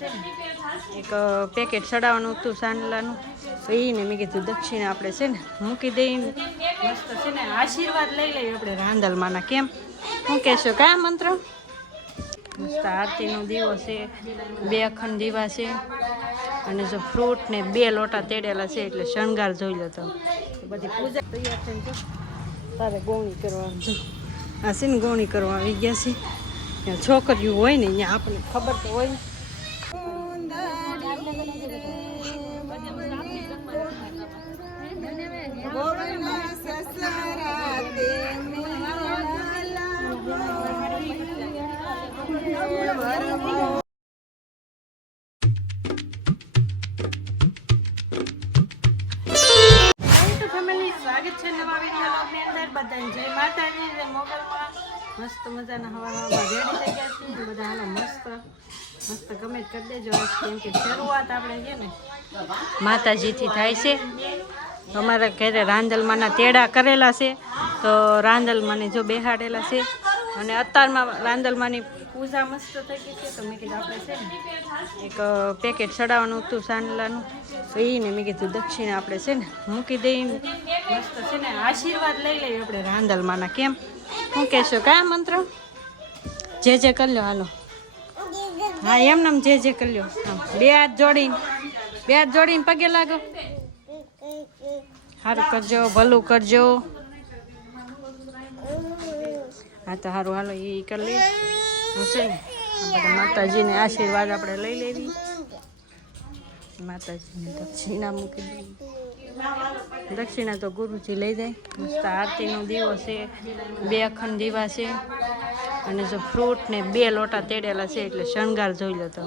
છે ને એક પેકેટ ચડાવવાનું હતું સાંડલાનું, તો એને મેં કીધું દક્ષિણા આપણે છે ને મૂકી દઈને મસ્ત છે ને આશીર્વાદ લઈ લઈએ આપણે રાંદલમાંના. કેમ શું કહેશો કયા મંત્ર? મસ્ત આરતીનો દીવો છે, 2 અખંડ દીવા છે, અને જો ફ્રૂટ ને 2 લોટા તેડેલા છે, એટલે શણગાર જોઈ લો તો બધી પૂજા તૈયાર છે ને. જો તારે ગોવણી કરવા જો આ છે ને ગોવણી કરવા આવી ગયા છે. ત્યાં છોકરીઓ હોય ને અહીંયા આપણને ખબર તો હોય. સ્વાગત છે નવા વિડીયોની અંદર. બધાને જય માતાજી, જય મોગલમાં. મસ્ત મજાના હવામાં રેડી થઈ ગયા છીએ બધા. હાલો મસ્ત મસ્ત કમેન્ટ કરી દેજો. કેમ કે શરૂઆત આપણે છે ને માતાજીથી થાય છે. અમારા ઘરે રાંદલમાંના તેડા કરેલા છે, તો રાંદલમાંને જો બેહાડેલા છે, અને અત્યારમાં રાંદલમાંની પૂજા મસ્ત થઈ ગઈ છે. તો મેં કીધું આપણે છે ને એક પેકેટ ચડાવવાનું હતું સાંડલાનું, તો એને મેં કીધું દક્ષિણા આપણે છે ને મૂકી દઈને મસ્ત છે ને આશીર્વાદ લઈ લઈએ આપણે રાંદલમાંના. કેમ શું કહેશો કયા મંત્ર? જે કરી લો. હાલો હા એમને જે કરી લો. 2 હાથ જોડીને પગે લાગો. સારું કરજો, ભલું કરજો. હા તો સારું હાલો એ કરી લઈએ. હું છે ને બધા માતાજીને આશીર્વાદ આપણે લઈ લેવી. માતાજીને દક્ષિણા મૂકી દેવી. દક્ષિણા તો ગુરુજી લઈ જાય. મસ્ત આરતીનો દીવો છે, 2 અખંડ દીવા છે, અને જો ફ્રૂટ ને 2 લોટા તેડેલા છે, એટલે શણગાર જોઈ લો તો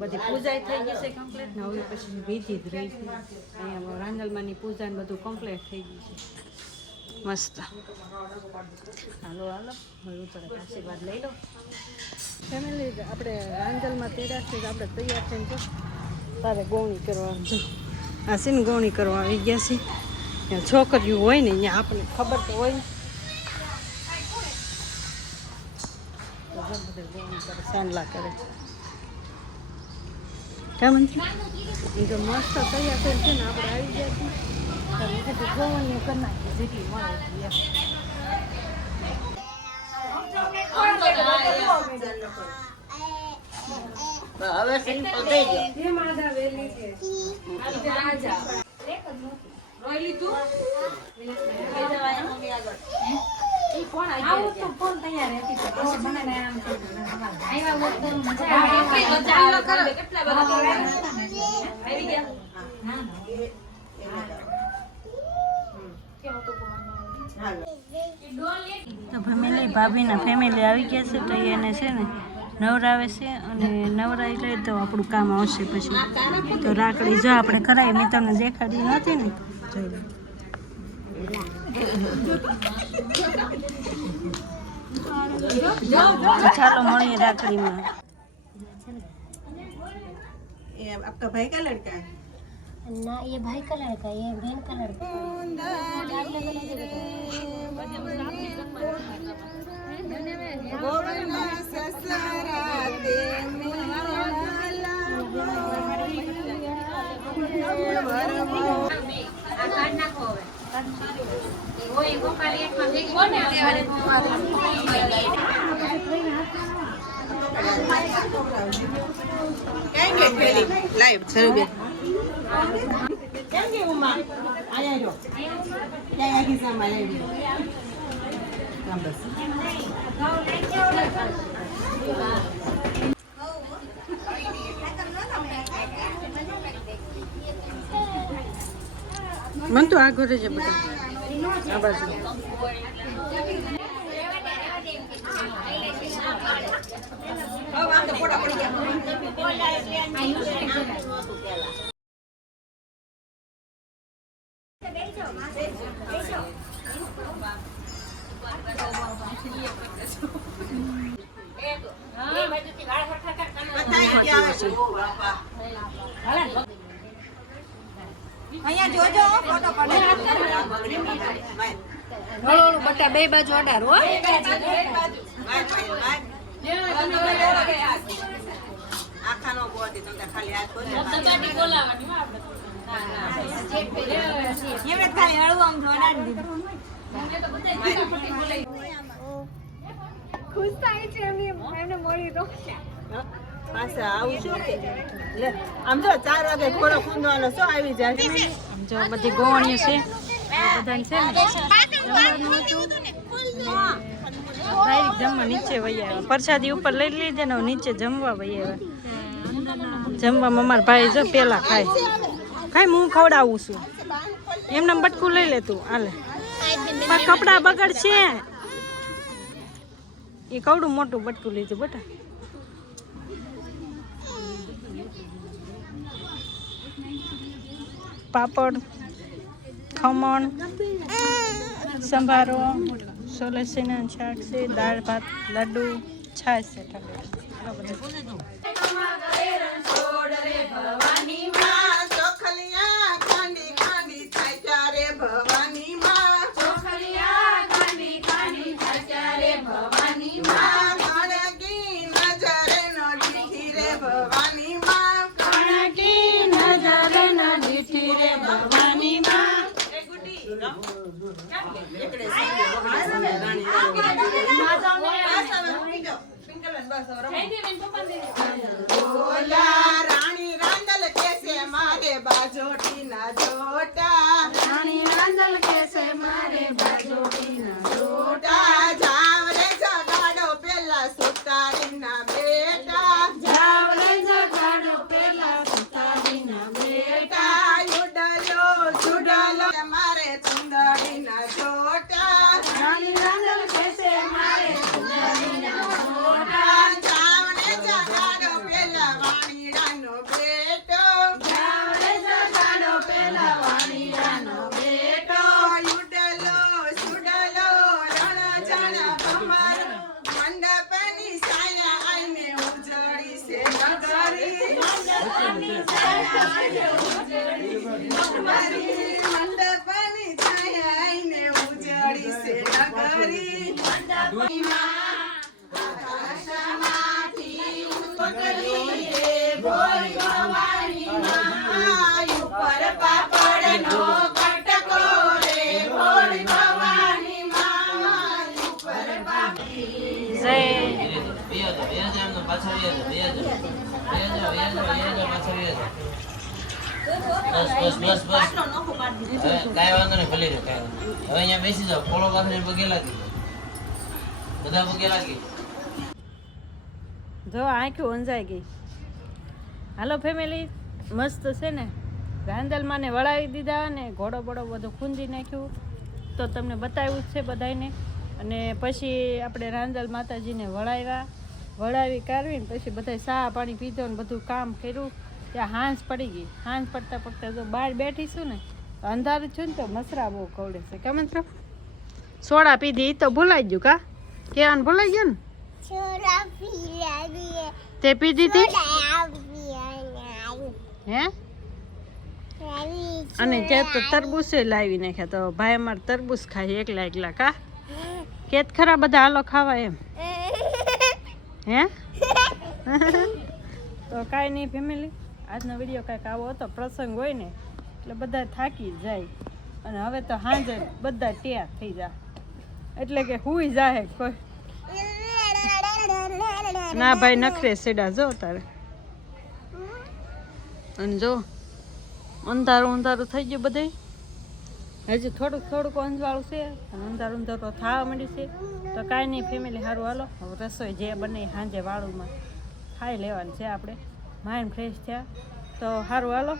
બધી પૂજા થઈ ગઈ છે કમ્પ્લીટ. ને હવે પછી વિધિ જ રહી છે. અહીંયા રાંદલમાંની પૂજા ને બધું કમ્પ્લીટ થઈ ગયું છે. મસ્ત હાલો હવે થોડાક આશીર્વાદ લઈ લો. ફેમિલી આપણે રાંદલમાં તેડા છે, આપણે તૈયાર છે ને જો તારે ગોવણી કરવાનું જો આ છે ને ગોવણી કરવા આવી ગયા છે. ત્યાં છોકરીઓ હોય ને અહીંયા આપણને ખબર તો હોય. સાંડલા કરે કેમ એ તો મસ્ત તૈયાર થઈને છે ને આપણે આવી ગયા છીએ. ગોવણીઓ કરી નાખીએ જેટલી મળે હવે સિમ્પલ થઈ ગયો. તો ફેમિલી ભાભીના ફેમિલી આવી ગયા છે, તો એને છે ને નવરાવે છે, અને નવરાઈ લે તો આપણું કામ આવશે પછી. તો રાખડી જો આપણે કરાવી, મેં તમને દેખાડી નથી ને, જોઈ ચાલો મળીએ રાખડીમાં. आपका भाई का लड़का है ना? ये भाई का लड़का, ये बहन का लड़का। लाइव चलो Jangan rumah. Ayah dok. Yang lagi sama lagi. Tambah. मन तो आग घरे बेटा आ बाजू અહીંયા જોજો ફોટો પડે ઓલો બટા બે બાજુ અડાર હો આખા નો બોલતી તમે ખાલી હાથ બોલે એમને ખાલી હળવું આમ જોડાડી દીધું ખુશ થાય છે એમને મળી તો પાછા આવું શું કે લે આમ જો 4 વાગે ખોરો ખૂંદવાનો શું આવી જાય આમ જો બધી ગોવણીઓ છે બધાને છે ને જમવાનું હતું ડાયરેક્ટ જમવા નીચે વહી આવ્યા પ્રસાદી ઉપર લઈ લીધે ને નીચે જમવા વહી આવ્યા જમવામાં અમારા ભાઈ જો પેલા ખાય હું ખવડાવું છું એમને બટકું લઈ લે તું હાલે પણ કપડાં બગડશે એ કવડું મોટું બટકું લીધું બેટા પાપડ ખમણ સંભારો સોલસીના શાક છે દાળ ભાત લડ્ડુ છાશ છે રાણી રાંદલ કેસે મારે બાજોટી ના જોટા રાણી રાંદલ કેસે મારે બાજોટી ના જોટા જાવ રે જગાડો પેલા સુતારી ના બેટા જાવ રે જગાડો પેલા સુતારી ના બેટા યુડલો છુડલો મારે ચંદડી ના જોટા રાણી રાંદલ કેસે મારે ચંદડી ના જોટા જાવ રે જગાડો પેલા વાણીડાનો બેટો જાવ રે જગાડો પેલા વાણીડાનો બેટો યુડલો છુડલો રણ જણ ભમારો મંડપની સાયા આઈને ઉજળી છે નગરી મંડપની સાયા આઈને ઉજળી મંડપની છાયા આઈને ઉજળી છે નગરી મંડપની આકાશમાંથી ઉતરી રે બોલ ભવાની માં ઉપર પાપડનો કટકો રે બોલ ભવાની માં ઉપર જય બસ કાંઈ વાંધો નહીં ભલે રહ્યો કાંઈ વાંધો હવે અહીંયા બેસી જાઓ પોળો પાથરીને પગે લાગી બધા પગે લાગી જો આંખું અંજાઈ ગઈ હાલો ફેમિલી મસ્ત છે ને રાંદલમાં ને વળાવી દીધા ને ઘોડો બોડો બધું ખૂંદી નાખ્યું તો તમને બતાવ્યું જ છે બધાને અને પછી આપણે રાંદલ માતાજીને વળાવી કાઢવીને પછી બધા ચા પાણી પીધો ને બધું કામ કર્યું ત્યાં હાંજ પડી ગઈ હાંજ પડતા જો બહાર બેઠીશું ને અંધારું છું ને તો મસરા બહુ કવડે છે કે મંત્ર સોડા પીધી તો ભૂલાઈ ગયું કા કેવાનું ભૂલાઈ ગયું ને તે પીધી હતી હે અને ત્યાં તો તરબૂચ લાવી નાખ્યા તો ભાઈ અમારે તરબૂચ ખાય એકલા કા કેત ખરા બધા હાલો ખાવા એમ હે તો કાંઈ નહીં ફેમિલી આજનો વિડીયો કાંઈક આવો હતો પ્રસંગ હોય ને એટલે બધા થાકી જાય અને હવે તો સાંજે બધા તૈયાર થઈ જાય એટલે કે હુઈ જાય કોઈ ના ભાઈ નખરે સેડા જો તારે અને જો અંધારું થઈ ગયું બધે હજી થોડુંક અંજવાળું છે અને અંધારું થવા માંડ્યું છે તો કાંઈ નહીં ફેમિલી સારું હાલો હવે રસોઈ જે બને સાંજે વાળુમાં ખાઈ લેવાનું છે આપણે માઇન્ડ ફ્રેશ થયા તો સારું હાલો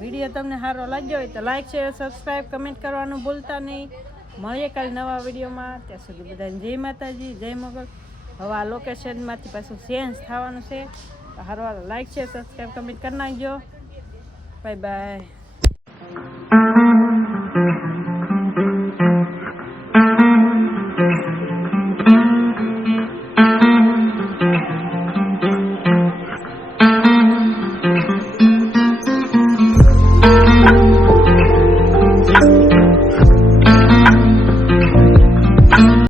વિડીયો તમને સારો લાગ્યો હોય તો લાઈક શેર સબસ્ક્રાઈબ કમેન્ટ કરવાનું ભૂલતા નહીં મળીએ કાલે નવા વિડીયોમાં ત્યાં સુધી બધાને જય માતાજી જય મોગલ હવે આ લોકેશનમાંથી પાછું ચેન્જ થવાનું છે તો સારું હાલો લાઈક શેર સબસ્ક્રાઈબ કમેન્ટ કરી નાખજો બાય બાય